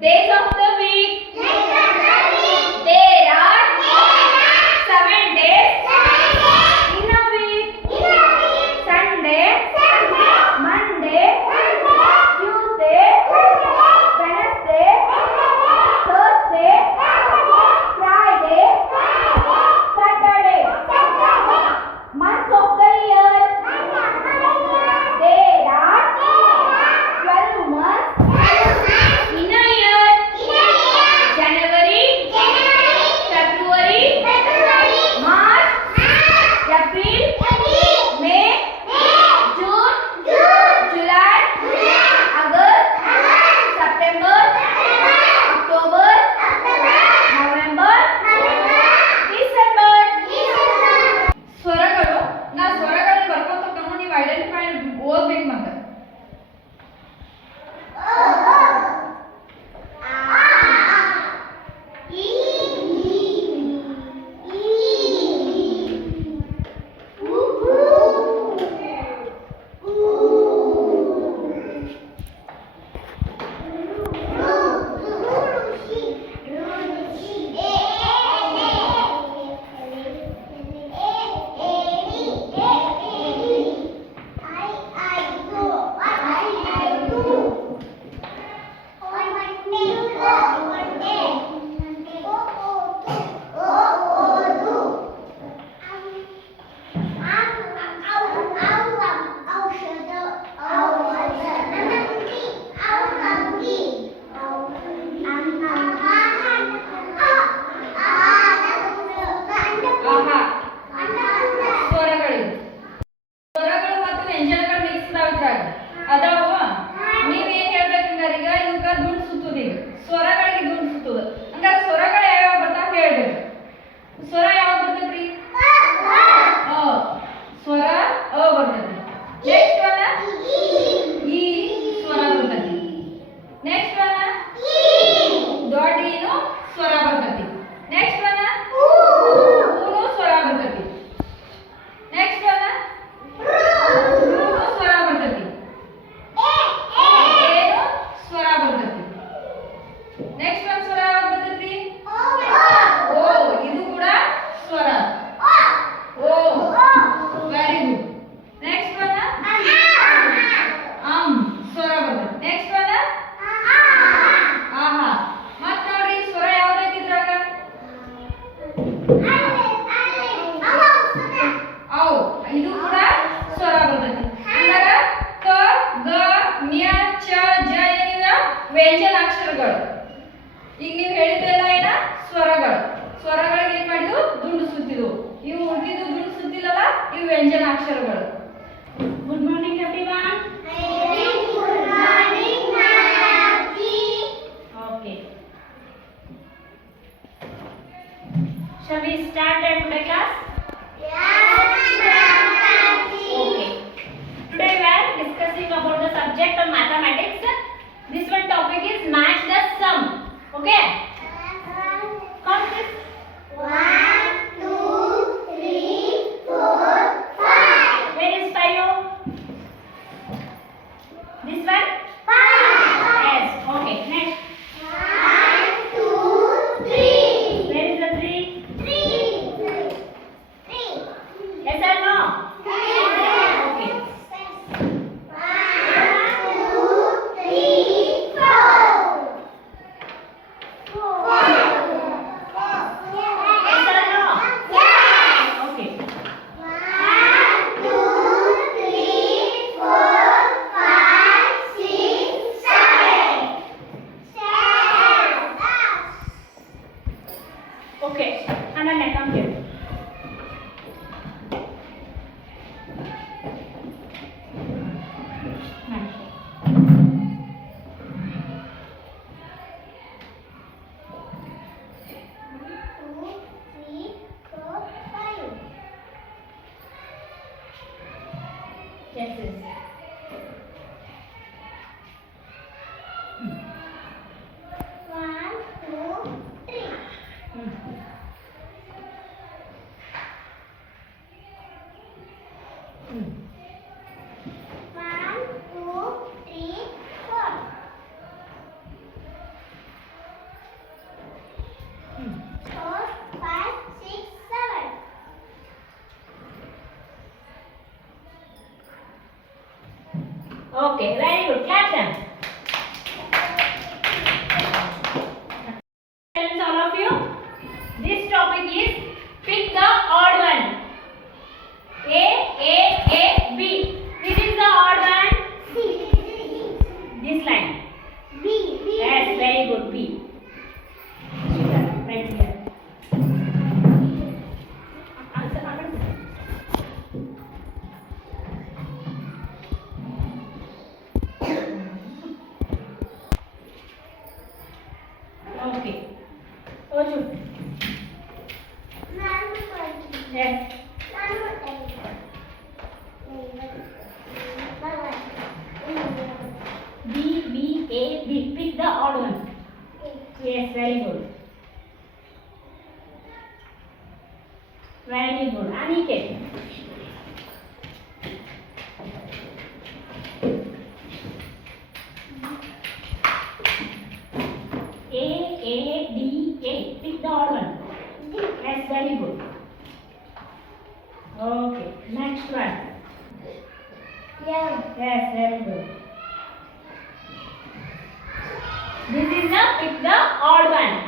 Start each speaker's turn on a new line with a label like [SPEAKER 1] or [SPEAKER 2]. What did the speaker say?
[SPEAKER 1] desordenado. ಇದು ಕೂಡ ಸ್ವರ ಬರ್ತೈತಿ. ಅಂದಾಗ ಕ ಗ ನ್ಯ ಚ, ಜ ಏನಿದ ವ್ಯಂಜನಾಕ್ಷರಗಳು ಈಗ ನೀವು ಹೇಳಿದಲ್ಲ ಏನ? ಸ್ವರಗಳು. ಸ್ವರಗಳಿಗೆ ಏನು ಮಾಡಿದ್ವು? ದುಂಡು ಸುತ್ತಿದ್ವು. ಇವು ಉಳಿದಿದ್ದು ದುಂಡು ಸುತ್ತಿಲ್ಲಲ್ಲ, ಇವು ವ್ಯಂಜನಾಕ್ಷರಗಳು Okay, very good. Clap them. all of you. This topic is pick the order. Very good. Very good. Aniket. A, A, D, A. Pick the odd one. Yes, very good. Okay, next one. Yes, very good. This is the pick the one.